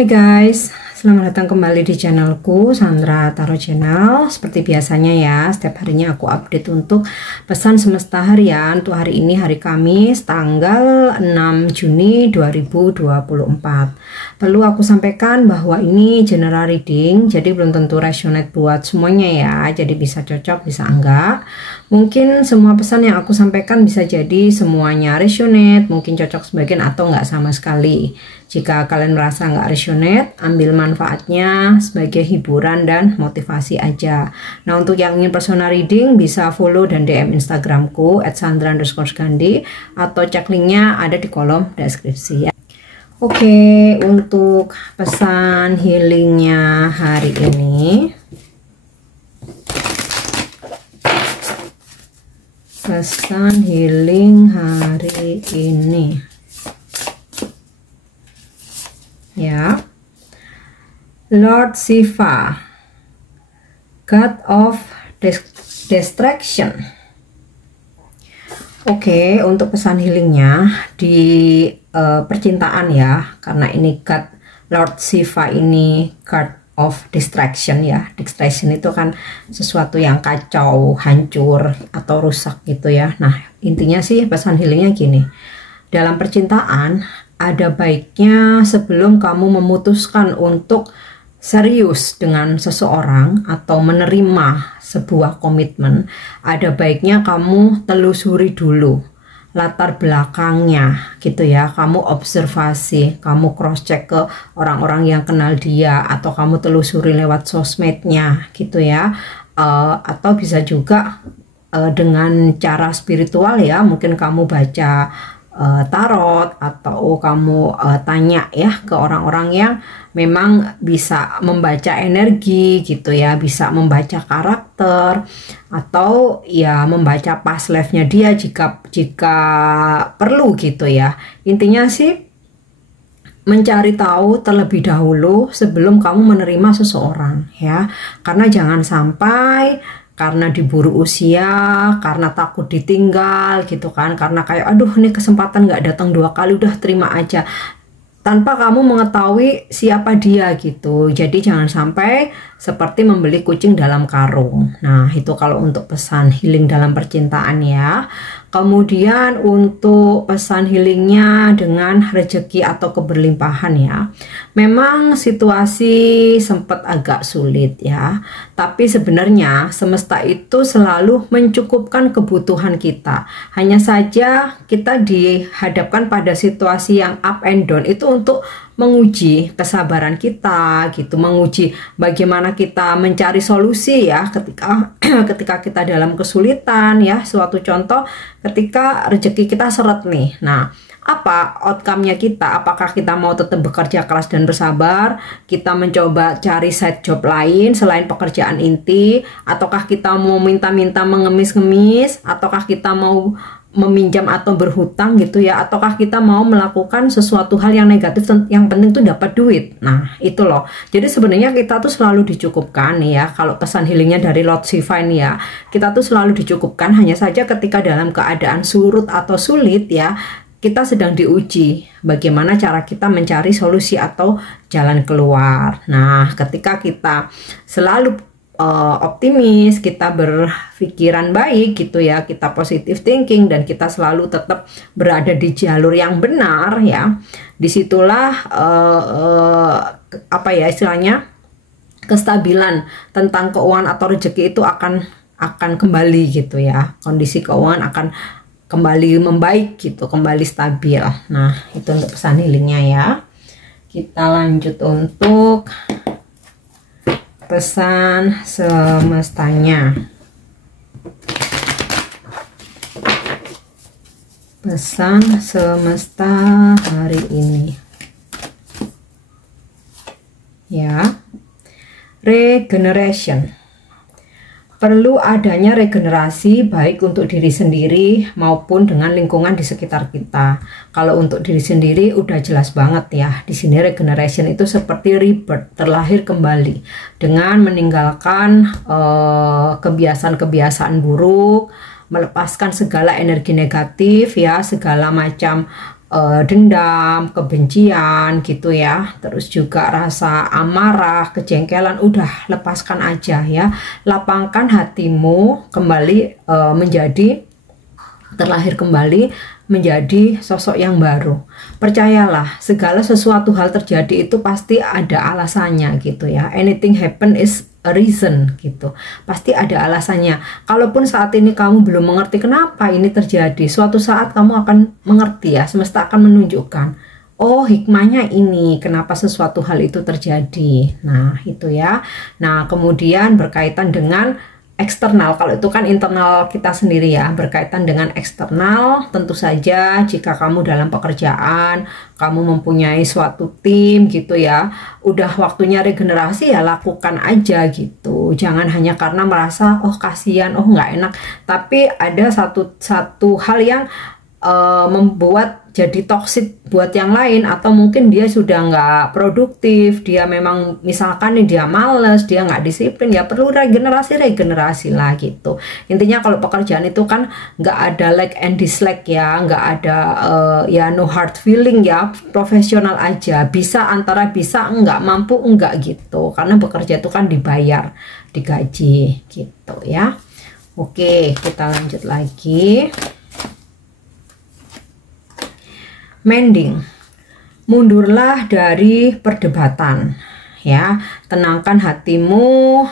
Hai guys, selamat datang kembali di channelku Sandra Tarot Channel. Seperti biasanya ya, setiap harinya aku update untuk pesan semesta harian. Untuk hari ini hari Kamis tanggal 6 Juni 2024. Perlu aku sampaikan bahwa ini general reading, jadi belum tentu resonate buat semuanya ya. Jadi bisa cocok, bisa enggak. Mungkin semua pesan yang aku sampaikan bisa jadi semuanya resonate, mungkin cocok sebagian atau enggak sama sekali. Jika kalian merasa nggak resonate, ambil manfaatnya sebagai hiburan dan motivasi aja. Nah, untuk yang ingin personal reading bisa follow dan DM Instagramku @sandra_gandhi atau cek linknya ada di kolom deskripsi ya. Oke, untuk pesan healingnya hari ini. Pesan healing hari ini. Ya, Lord Shiva, God of Distraction. Oke, untuk pesan healingnya di percintaan ya, karena ini God Lord Shiva ini God of Distraction ya. Distraction itu kan sesuatu yang kacau, hancur atau rusak gitu ya. Nah, intinya sih pesan healingnya gini. Dalam percintaan ada baiknya sebelum kamu memutuskan untuk serius dengan seseorang atau menerima sebuah komitmen, ada baiknya kamu telusuri dulu latar belakangnya gitu ya. Kamu observasi, kamu cross check ke orang-orang yang kenal dia, atau kamu telusuri lewat sosmednya gitu ya. Atau bisa juga dengan cara spiritual ya, mungkin kamu baca tarot atau kamu tanya ya ke orang-orang yang memang bisa membaca energi gitu ya, bisa membaca karakter atau ya membaca past life-nya dia jika perlu gitu ya. Intinya sih mencari tahu terlebih dahulu sebelum kamu menerima seseorang ya, karena jangan sampai karena diburu usia, karena takut ditinggal gitu kan, karena kayak aduh ini kesempatan nggak datang 2 kali udah terima aja tanpa kamu mengetahui siapa dia gitu. Jadi jangan sampai seperti membeli kucing dalam karung. Nah, itu kalau untuk pesan healing dalam percintaan ya. Kemudian untuk pesan healingnya dengan rezeki atau keberlimpahan ya. Memang situasi sempat agak sulit ya. Tapi sebenarnya semesta itu selalu mencukupkan kebutuhan kita. Hanya saja kita dihadapkan pada situasi yang up and down itu untuk menguji kesabaran kita gitu, menguji bagaimana kita mencari solusi ya ketika kita dalam kesulitan ya. Suatu contoh ketika rezeki kita seret nih. Nah, apa outcome-nya kita? Apakah kita mau tetap bekerja keras dan bersabar, kita mencoba cari side job lain selain pekerjaan inti, ataukah kita mau minta-minta mengemis-ngemis, ataukah kita mau meminjam atau berhutang gitu ya, ataukah kita mau melakukan sesuatu hal yang negatif, yang penting tuh dapat duit. Nah, itu loh. Jadi sebenarnya kita tuh selalu dicukupkan ya. Kalau pesan healingnya dari Lord Shiva ini ya, kita tuh selalu dicukupkan. Hanya saja ketika dalam keadaan surut atau sulit ya, kita sedang diuji bagaimana cara kita mencari solusi atau jalan keluar. Nah, ketika kita selalu optimis, kita berpikiran baik gitu ya, kita positive thinking dan kita selalu tetap berada di jalur yang benar ya, disitulah apa ya istilahnya, kestabilan tentang keuangan atau rezeki itu akan kembali gitu ya. Kondisi keuangan akan kembali membaik gitu, kembali stabil. Nah, itu untuk pesan healingnya ya. Kita lanjut untuk pesan semestanya. Pesan semesta hari ini. Ya. Regeneration. Perlu adanya regenerasi baik untuk diri sendiri maupun dengan lingkungan di sekitar kita. Kalau untuk diri sendiri udah jelas banget ya. Di sini regeneration itu seperti rebirth, terlahir kembali dengan meninggalkan kebiasaan-kebiasaan buruk, melepaskan segala energi negatif ya, segala macam dendam, kebencian gitu ya, terus juga rasa amarah, kejengkelan, udah lepaskan aja ya. Lapangkan hatimu kembali, menjadi terlahir kembali menjadi sosok yang baru. Percayalah, segala sesuatu hal terjadi itu pasti ada alasannya gitu ya. Anything happen is a reason gitu. Pasti ada alasannya. Kalaupun saat ini kamu belum mengerti kenapa ini terjadi, suatu saat kamu akan mengerti ya. Semesta akan menunjukkan, oh hikmahnya ini, kenapa sesuatu hal itu terjadi. Nah itu ya. Nah kemudian berkaitan dengan eksternal, kalau itu kan internal kita sendiri ya. Berkaitan dengan eksternal, tentu saja jika kamu dalam pekerjaan, kamu mempunyai suatu tim gitu ya, udah waktunya regenerasi ya lakukan aja gitu. Jangan hanya karena merasa oh kasihan, oh nggak enak, tapi ada satu hal yang membuat jadi toksik buat yang lain, atau mungkin dia sudah nggak produktif, dia memang misalkan nih dia males, dia nggak disiplin, ya perlu regenerasi lah gitu. Intinya kalau pekerjaan itu kan nggak ada like and dislike ya, nggak ada ya no hard feeling ya, profesional aja, bisa antara bisa, nggak mampu enggak gitu, karena bekerja itu kan dibayar, digaji gitu ya. Oke, kita lanjut lagi. Mending, mundurlah dari perdebatan ya, tenangkan hatimu.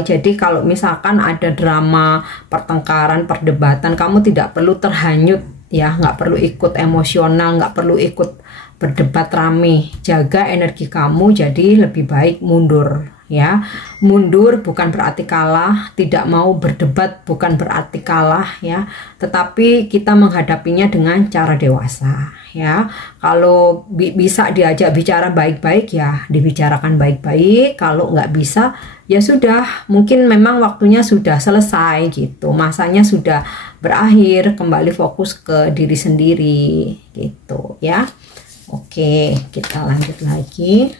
Jadi kalau misalkan ada drama, pertengkaran, perdebatan, kamu tidak perlu terhanyut ya, nggak perlu ikut emosional, nggak perlu ikut berdebat rame. Jaga energi kamu, jadi lebih baik mundur ya. Mundur bukan berarti kalah, tidak mau berdebat bukan berarti kalah ya, tetapi kita menghadapinya dengan cara dewasa ya. Kalau bisa diajak bicara baik-baik ya dibicarakan baik-baik, kalau nggak bisa ya sudah, mungkin memang waktunya sudah selesai gitu, masanya sudah berakhir, kembali fokus ke diri sendiri gitu ya. Oke, kita lanjut lagi.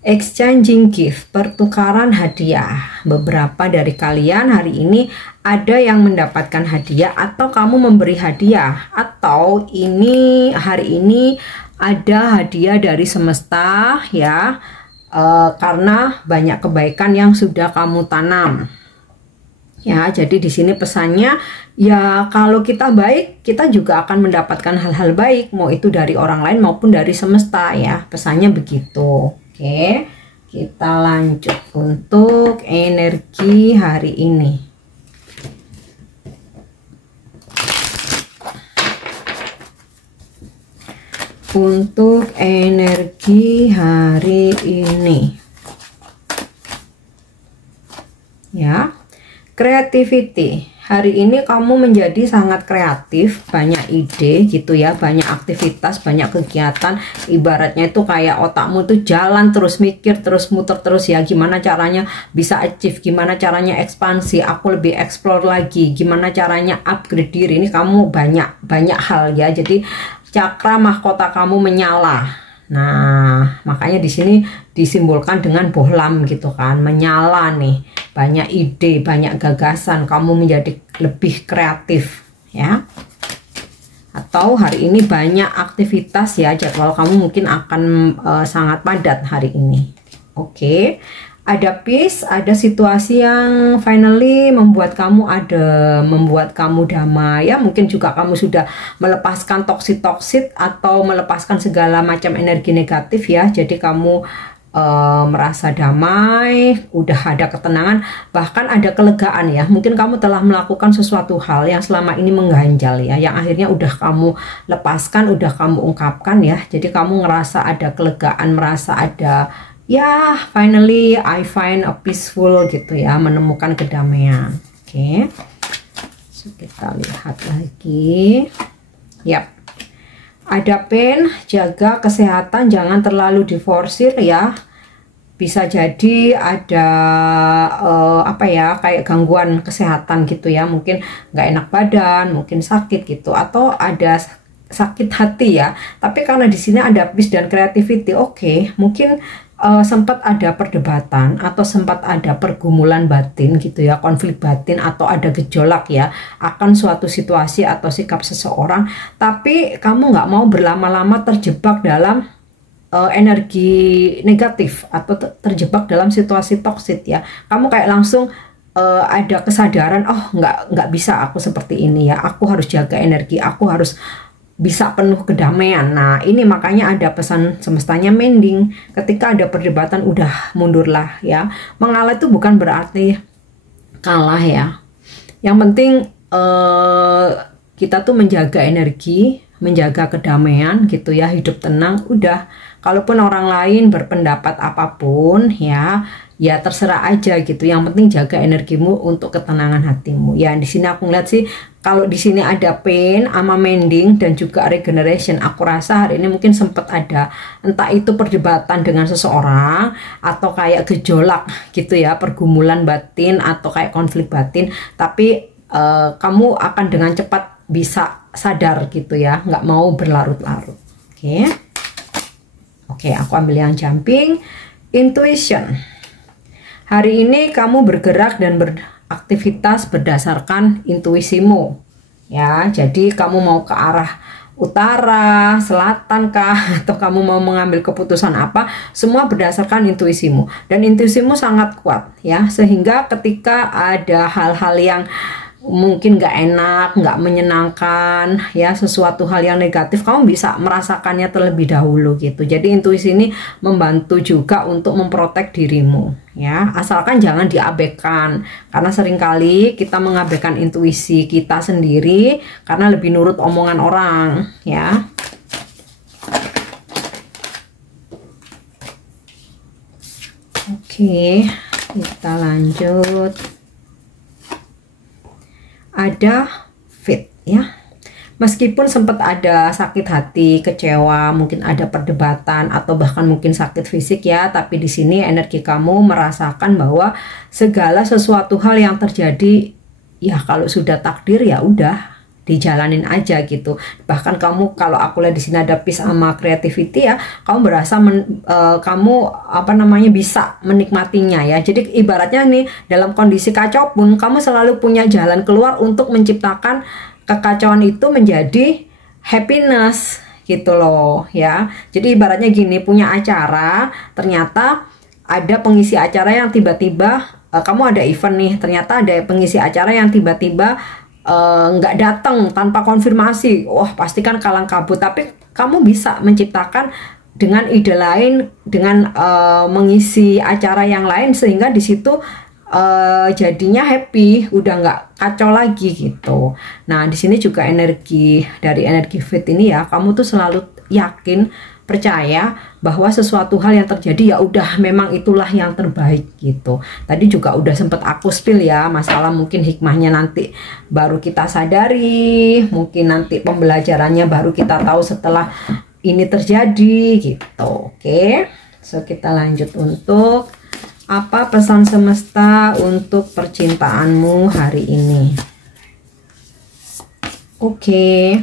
Exchanging gift, pertukaran hadiah. Beberapa dari kalian hari ini ada yang mendapatkan hadiah atau kamu memberi hadiah, atau ini hari ini ada hadiah dari semesta ya, karena banyak kebaikan yang sudah kamu tanam. Ya, jadi di sini pesannya ya, kalau kita baik, kita juga akan mendapatkan hal-hal baik, mau itu dari orang lain maupun dari semesta ya. Pesannya begitu. Oke, kita lanjut untuk energi hari ini. Untuk energi hari ini. Ya. Creativity. Hari ini kamu menjadi sangat kreatif, banyak ide gitu ya, banyak aktivitas, banyak kegiatan. Ibaratnya itu kayak otakmu tuh jalan terus, mikir terus, muter terus ya, gimana caranya bisa achieve, gimana caranya ekspansi, aku lebih explore lagi, gimana caranya upgrade diri. Ini kamu banyak hal ya. Jadi cakra mahkota kamu menyala. Nah, makanya di sini disimbolkan dengan bohlam gitu kan, menyala nih, banyak ide, banyak gagasan, kamu menjadi lebih kreatif ya. Atau hari ini banyak aktivitas ya, jadwal kamu mungkin akan sangat padat hari ini. Oke. Ada peace, ada situasi yang finally membuat kamu damai ya. Mungkin juga kamu sudah melepaskan toksit atau melepaskan segala macam energi negatif ya. Jadi kamu merasa damai, udah ada ketenangan, bahkan ada kelegaan ya. Mungkin kamu telah melakukan sesuatu hal yang selama ini mengganjal ya, yang akhirnya udah kamu lepaskan, udah kamu ungkapkan ya. Jadi kamu ngerasa ada kelegaan, merasa ada ya, finally I find a peaceful gitu ya, menemukan kedamaian. Oke. So, kita lihat lagi. Yap. Ada pain, jaga kesehatan, jangan terlalu diforsir ya. Bisa jadi ada apa ya, kayak gangguan kesehatan gitu ya, mungkin nggak enak badan, mungkin sakit gitu, atau ada sakit hati ya, tapi karena di sini ada peace dan creativity, oke, mungkin sempat ada perdebatan atau sempat ada pergumulan batin gitu ya, konflik batin atau ada gejolak ya akan suatu situasi atau sikap seseorang, tapi kamu nggak mau berlama-lama terjebak dalam energi negatif atau terjebak dalam situasi toksik ya. Kamu kayak langsung ada kesadaran, oh nggak bisa aku seperti ini ya, aku harus jaga energi, aku harus bisa penuh kedamaian. Nah ini makanya ada pesan semestanya mending, ketika ada perdebatan udah mundurlah ya. Mengalah itu bukan berarti kalah ya, yang penting kita tuh menjaga energi, menjaga kedamaian gitu ya, hidup tenang udah. Kalaupun orang lain berpendapat apapun ya terserah aja gitu. Yang penting jaga energimu untuk ketenangan hatimu. Ya di sini aku ngeliat sih, kalau di sini ada pain sama mending dan juga regeneration. Aku rasa hari ini mungkin sempat ada entah itu perdebatan dengan seseorang atau kayak gejolak gitu ya, pergumulan batin atau kayak konflik batin. Tapi kamu akan dengan cepat bisa sadar gitu ya, nggak mau berlarut-larut. Oke, aku ambil yang jumping. Intuition. Hari ini kamu bergerak dan beraktivitas berdasarkan intuisimu ya. Jadi kamu mau ke arah utara, selatan kah, atau kamu mau mengambil keputusan apa, semua berdasarkan intuisimu. Dan intuisimu sangat kuat ya, sehingga ketika ada hal-hal yang mungkin nggak enak, nggak menyenangkan ya, sesuatu hal yang negatif, kamu bisa merasakannya terlebih dahulu gitu. Jadi intuisi ini membantu juga untuk memprotek dirimu ya, asalkan jangan diabaikan, karena seringkali kita mengabaikan intuisi kita sendiri karena lebih nurut omongan orang ya. Oke, kita lanjut. Ada fit ya, meskipun sempat ada sakit hati, kecewa, mungkin ada perdebatan atau bahkan mungkin sakit fisik ya, tapi di sini energi kamu merasakan bahwa segala sesuatu hal yang terjadi ya, kalau sudah takdir ya udah dijalanin aja gitu. Bahkan kamu, kalau aku lihat di sini ada peace sama creativity ya, kamu berasa kamu bisa menikmatinya ya. Jadi ibaratnya nih, dalam kondisi kacau pun kamu selalu punya jalan keluar untuk menciptakan kekacauan itu menjadi happiness gitu loh ya. Jadi ibaratnya gini, punya acara, ternyata ada pengisi acara yang tiba-tiba kamu ada event nih, ternyata ada pengisi acara yang tiba-tiba nggak datang tanpa konfirmasi. Wah pasti kan kalang kabut, tapi kamu bisa menciptakan dengan ide lain, dengan mengisi acara yang lain, sehingga di situ jadinya happy, udah nggak kacau lagi gitu. Nah di sini juga energi dari energi fit ini ya, kamu tuh selalu yakin, percaya bahwa sesuatu hal yang terjadi ya udah memang itulah yang terbaik gitu. Tadi juga udah sempet aku spill ya, masalah mungkin hikmahnya nanti baru kita sadari, mungkin nanti pembelajarannya baru kita tahu setelah ini terjadi gitu. Oke, so kita lanjut untuk apa pesan semesta untuk percintaanmu hari ini. Oke.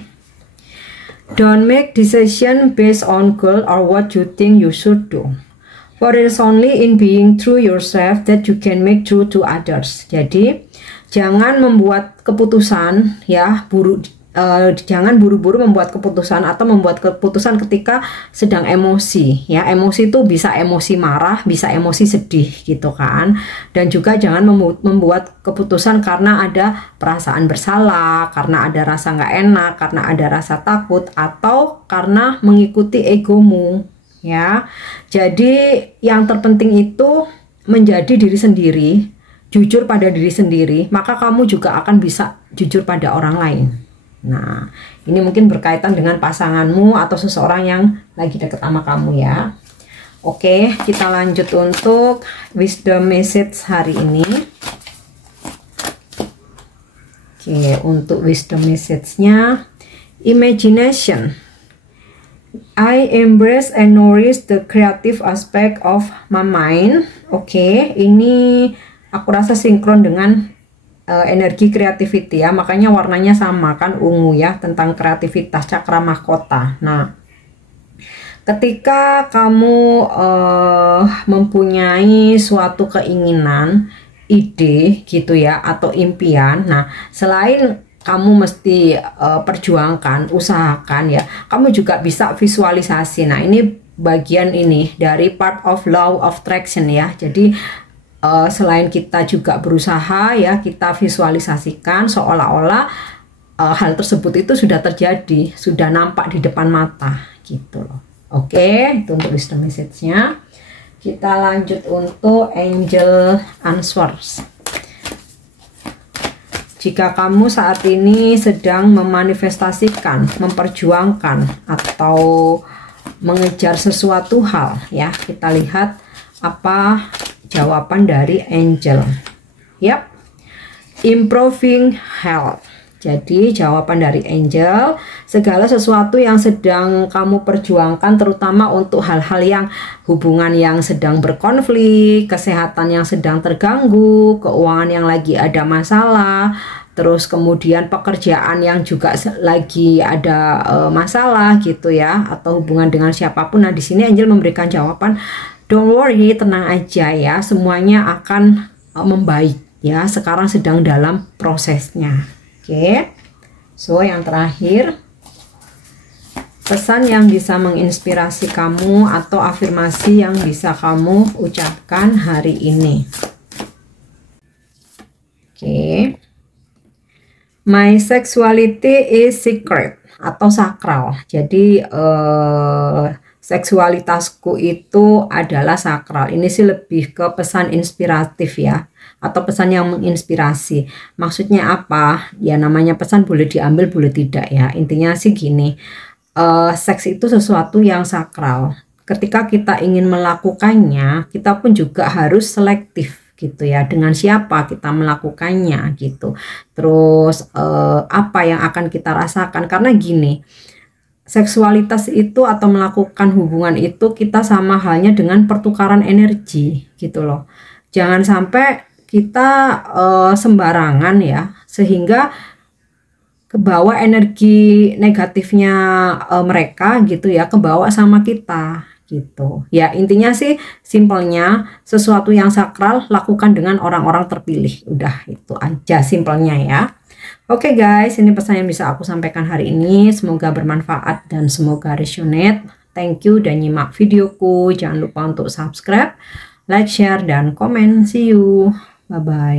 Don't make decision based on goal or what you think you should do. For it is only in being true yourself that you can make true to others. Jadi jangan membuat keputusan ya jangan buru-buru membuat keputusan atau membuat keputusan ketika sedang emosi ya. Emosi itu bisa emosi marah, bisa emosi sedih gitu kan. Dan juga jangan membuat keputusan karena ada perasaan bersalah, karena ada rasa nggak enak, karena ada rasa takut, atau karena mengikuti egomu ya. Jadi yang terpenting itu menjadi diri sendiri, jujur pada diri sendiri, maka kamu juga akan bisa jujur pada orang lain. Nah, ini mungkin berkaitan dengan pasanganmu atau seseorang yang lagi deket sama kamu ya. Oke, kita lanjut untuk wisdom message hari ini. Oke, untuk wisdom message-nya, imagination. I embrace and nourish the creative aspect of my mind. Oke, ini aku rasa sinkron dengan energi creativity ya, makanya warnanya sama kan, ungu ya, tentang kreativitas, cakra mahkota. Nah, ketika kamu mempunyai suatu keinginan, ide gitu ya, atau impian, nah selain kamu mesti perjuangkan, usahakan ya, kamu juga bisa visualisasi. Nah, ini bagian ini dari part of law of attraction ya. Jadi selain kita juga berusaha ya, kita visualisasikan seolah-olah hal tersebut itu sudah terjadi, sudah nampak di depan mata gitu loh. Oke, itu untuk wisdom message-nya. Kita lanjut untuk angel answers. Jika kamu saat ini sedang memanifestasikan, memperjuangkan, atau mengejar sesuatu hal ya, kita lihat apa jawaban dari angel. Yap, improving health. Jadi jawaban dari angel, segala sesuatu yang sedang kamu perjuangkan, terutama untuk hal-hal yang hubungan yang sedang berkonflik, kesehatan yang sedang terganggu, keuangan yang lagi ada masalah, terus kemudian pekerjaan yang juga lagi ada masalah gitu ya, atau hubungan dengan siapapun. Nah, di sini angel memberikan jawaban, don't worry, tenang aja ya, semuanya akan membaik ya, sekarang sedang dalam prosesnya. Oke, so yang terakhir, pesan yang bisa menginspirasi kamu atau afirmasi yang bisa kamu ucapkan hari ini. Oke, my sexuality is secret atau sakral. Jadi seksualitasku itu adalah sakral. Ini sih lebih ke pesan inspiratif ya, atau pesan yang menginspirasi. Maksudnya apa? Ya namanya pesan boleh diambil boleh tidak ya. Intinya sih gini, seks itu sesuatu yang sakral. Ketika kita ingin melakukannya, kita pun juga harus selektif gitu ya, dengan siapa kita melakukannya gitu. Terus apa yang akan kita rasakan, karena gini, seksualitas itu atau melakukan hubungan itu kita sama halnya dengan pertukaran energi gitu loh. Jangan sampai kita sembarangan ya, sehingga kebawa energi negatifnya mereka gitu ya, kebawa sama kita gitu. Ya intinya sih simpelnya, sesuatu yang sakral lakukan dengan orang-orang terpilih. Udah itu aja simpelnya ya. Oke guys, ini pesan yang bisa aku sampaikan hari ini. Semoga bermanfaat dan semoga resonate. Thank you dan nyimak videoku. Jangan lupa untuk subscribe, like, share, dan komen. See you. Bye-bye.